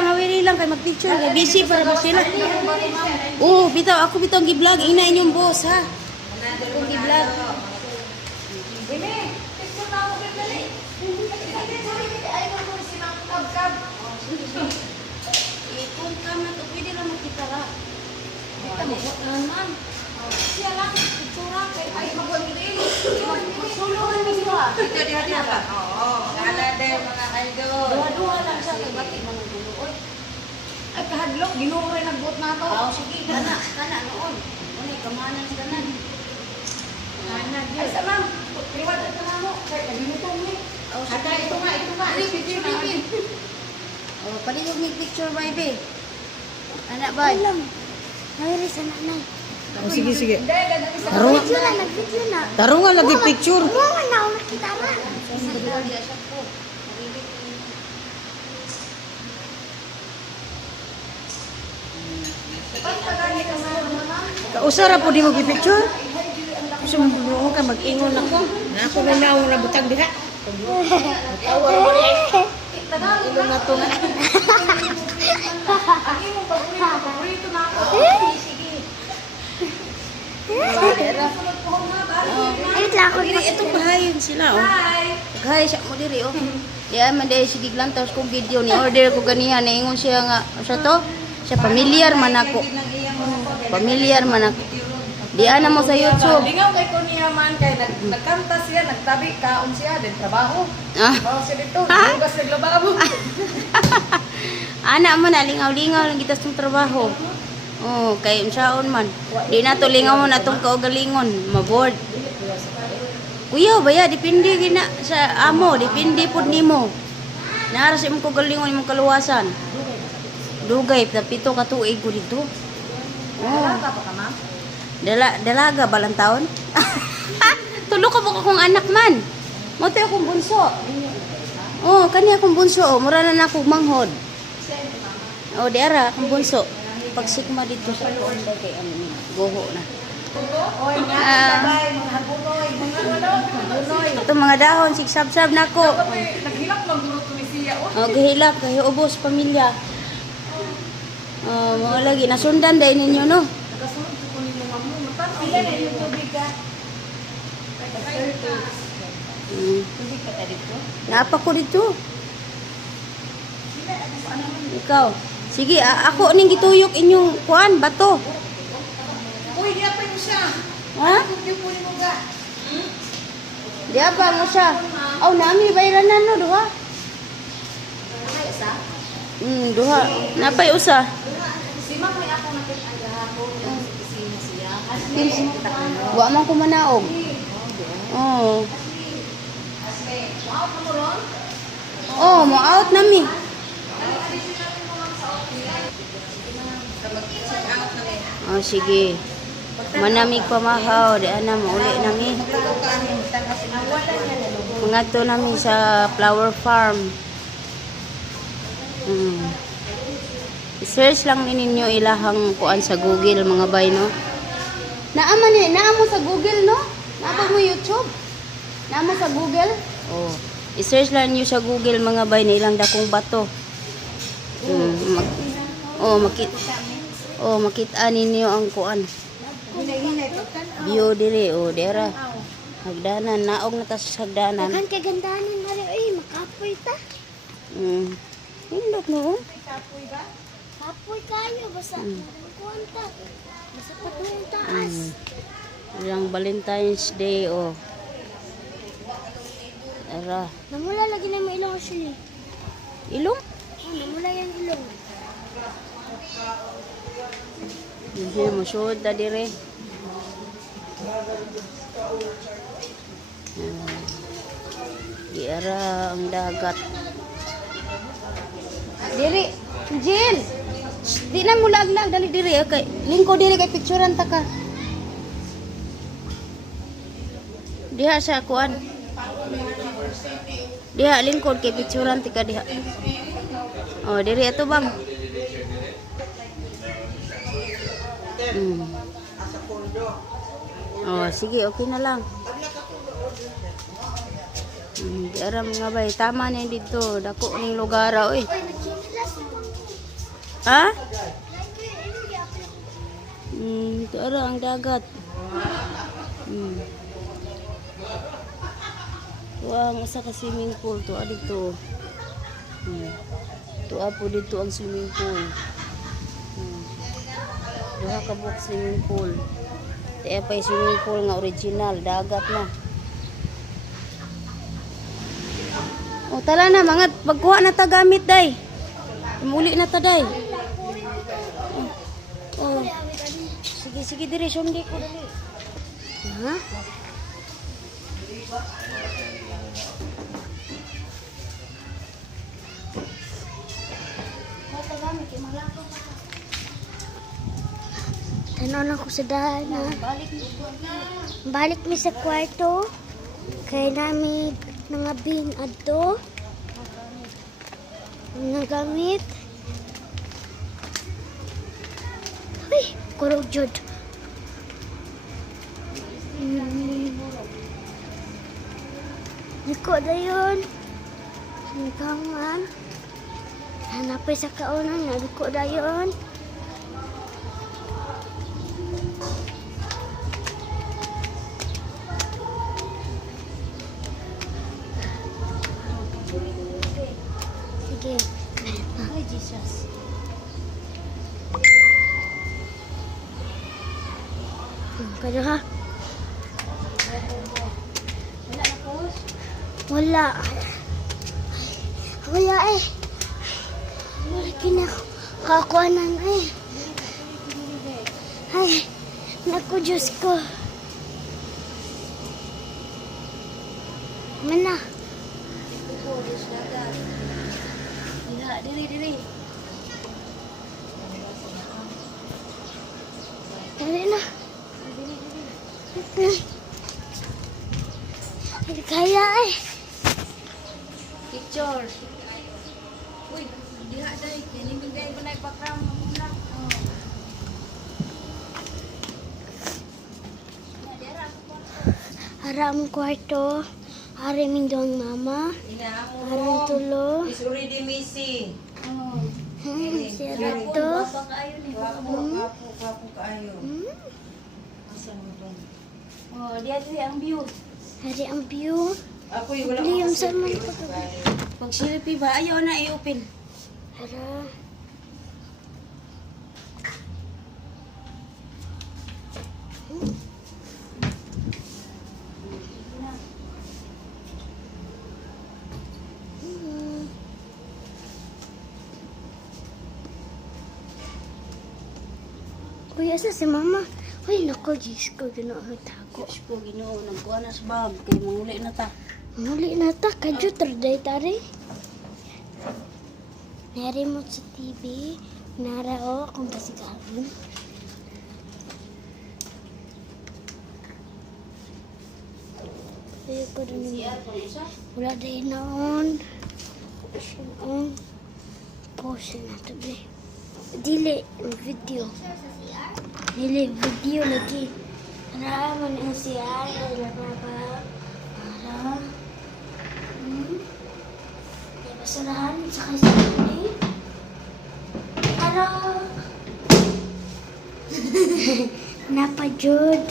hawiri lang kay mag-picture. Kay busy para ba sila? Oh, bitaw ako bitaw gi-vlog. Ina inyong boss ha. Ako gi-vlog. Kung kama to pwede lang makita ra. Kita mo naman. Siya lang picture kay ay magwagi. Sulungan mo sila. Dito diha ba? Oo. Ana de mga idol. Duha-duha lang siya kay bati man ang dulo. Oy. Ay kahadlok Ginoo ray nagbuot na to. Oh, sige kana noon. Unay kamanan sa tanan. Ana ay sa ma'am. Liwat na mo. Kay naginuto mo. Oh, Ada ito nga. Picture namin. Oh, palihog ni picture baby. Anak bay. Mayroon sa nanay. Oh, sige, sige. Tarungan. Video na, nag-video na. Tarungan lagi picture. Umuha na ako nakita ra. Kausara po di mo picture. Gusto mo buo ka mag-ingon ako. Na ako na naong nabutang diha. Ilong na to nga. Paborito na ako. Ayun lang ako. Ito pahayon sila oh. Hi siya mo diri oh. Diya man dai sige lang tapos kung video ni order ko ganiya naingon siya nga sa to. Siya familiar man ako. Familiar man ako. Diyan na mo sa YouTube. Lingaw kay ko niya man kay nagkanta siya, nagtabi kaon siya din trabaho. Ah. Oh, siya dito, bugas naglababo. Ana man lingaw-lingaw lang kita sa trabaho. Oh, kay unsaon man. Di na to lingaw mo na tong kaugalingon, maboard. Kuya, baya depende gina sa amo, depende pud nimo. Naara sa imong kaugalingon imong kaluwasan. Dugay pito ka tuig ko dito. Oh. Tapa ka ma'am? Dalaga balang taon? Tulo ka po akong anak man. Mo to akong bunso. Oh, kani akong bunso. Oh, mura na ako manghod. Oh, diara akong bunso. Pag sigma dito sa tuon daw kay ano ni goho na. Oy, bye, mga habunoy, mga habunoy. Ito mga dahon sigsab-sab nako. Naghilak lang guro to ni siya. Oh, gihilak kay ubos pamilya. Oh, mga lagi nasundan dai ninyo no. Nakasunod ko ni mo mamu, matan pila na yung tubig ka. Tubig ka ta dito. Napa ko dito. Ikaw. Sige, ako ning gituyok inyong kuan bato. Uy, diya pa yung siya. Ha? Yung po mo ga. Diya ba mo siya? Oh, nami bayranan no duha. Ay, isa? Duha. Napay usa. Si ma'am may ako nakita ang gahapon. Kusina siya. Wa man ko manaog. Oh. Wow, ka mo ron? Oh, mo out nami. Oh, sige. Manamig pamahaw, di ana mauli nami. Mangadto nami sa flower farm. I-search lang ninyo ilahang kuan sa Google mga bay no. Naamo sa Google no? Naapa mo YouTube? Naamo sa Google? Oh. I-search lang niyo sa Google mga bay na ilang dakong bato. Makita ninyo ang kuan. View diri dera. Hagdanan naog na ta sa hagdanan. Dagan kay gandanan na rin. Ay, makapoy ta. Hindot mo. Kapoy kayo. Basta kuwan ta. Basta patungong taas. Ilang Valentine's Day Ara. Namula lagi na may ilong actually. Ilong? Namula yung ilong. Hindi mo shoot na dire. Di ara ang dagat. Diri, Jill. Di na mo laglag dali diri okay. Lingko diri kay picturean ta ka. Diha sa kuan. Diha lingkod kay picturean ti ka diha. Oh, diri ato bang. Oh, sige, okay na lang. Diara mga bay, tama na dito. Dako ning lugar oy. Ay, nagkinilas. Ha? Ito ara ang dagat. Ito ang isa ka swimming pool. Ito dito. Ito po dito ang swimming pool. Duha ka buok swimming pool. Ito pa yung swimming pool nga original. Dagat na. O tala na mga pagkuha na ta gamit day. Muli na ta day. Oh. Sige sige diri sundi ko dali. Ha? Tanaw lang ko sa dana. Balik mi sa kwarto. Kay nami mga bin adto. Mga gamit. Uy, kurog jud. Liko dayon. Sinikangan. Hanapay sa kaunan na liko dayon. Sige. Ay Jesus. Kaya ha? Wala na po. Wala. Wala eh. Wala kinakakuanan eh. Ay, naku Diyos ko. Mana? Wala diri diri. Dali na. Hindi kaya eh. Picture. Uy, diha day. Kini bigay ba na ipakram muna. Ara ang kwarto. Ara mindong mama. Ara ang tulo. It's already missing. Si Rato. Wapo kaayo. Asa mo to? Oh, diha diri ang view. Ari ang view. Ako yung wala Liam ko sa man kasi. ko. Pag selfie ba ayaw na i-open. Ara. Kuya sa si mama. Uy, naku, Diyos ko, gano'n tako. Diyos ko, Ginoo, nagkuha na sa bag. Kaya manguli na ta. Muli na ta, kadyo tarday tari. Nari mo sa TV, narao kung basigawin. Ayaw ko rin naman. Wala dahil noon. Pause na ito, be. Dili, video. Dili, video lagi. Para man ang siya, para. Basurahan sa kasi Para. Napajud.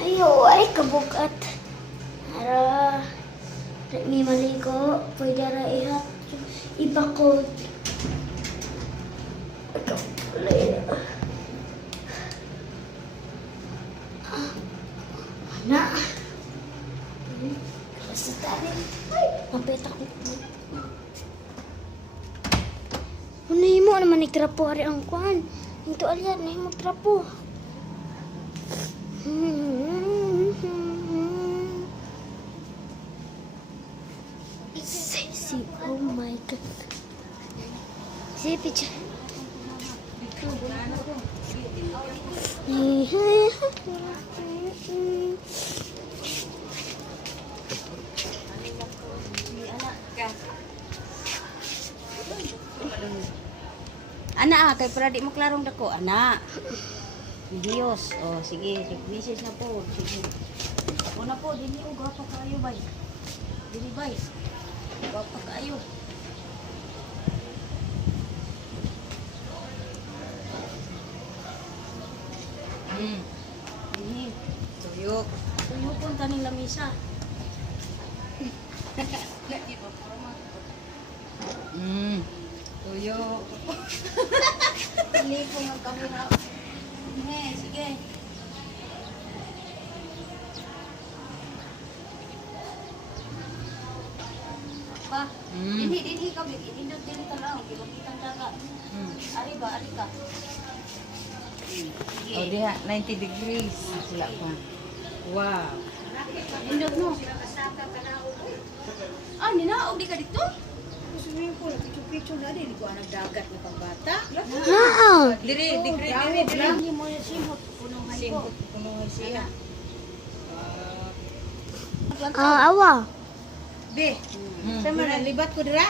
Ayo, ay kabukat. Para. May maligo. Pwede ra ihat. Ibakod. Ana. Basta tali. Mapeta ko. Ano mo naman nagtrapo ari ang kuan. Ito alian na mo trapo. Sexy. Oh my god. See picture. Ana kay para di mo klarong dako, ana. Diyos. Oh, sige, message na po. Sige. Ako na po, dili o gapa kayo bay. Dili bay. Gapa kayo. isa. Tuyo. Pili ko ng kamera. Sige. Pa, dinhi ka, indot din ka lang, kilokitang dagat. Ari ba, ari ka. O diha, 90 degrees. Sila pa. Wow. Indot mo. Ah, ninaog di ka dito? Swimming pool, picture na din ko ang dagat na pambata. Ah, Diri, diri. Hindi mo yung simot, punong hay ko. Punuhay siya. awa. Be, sama na libat ko dira.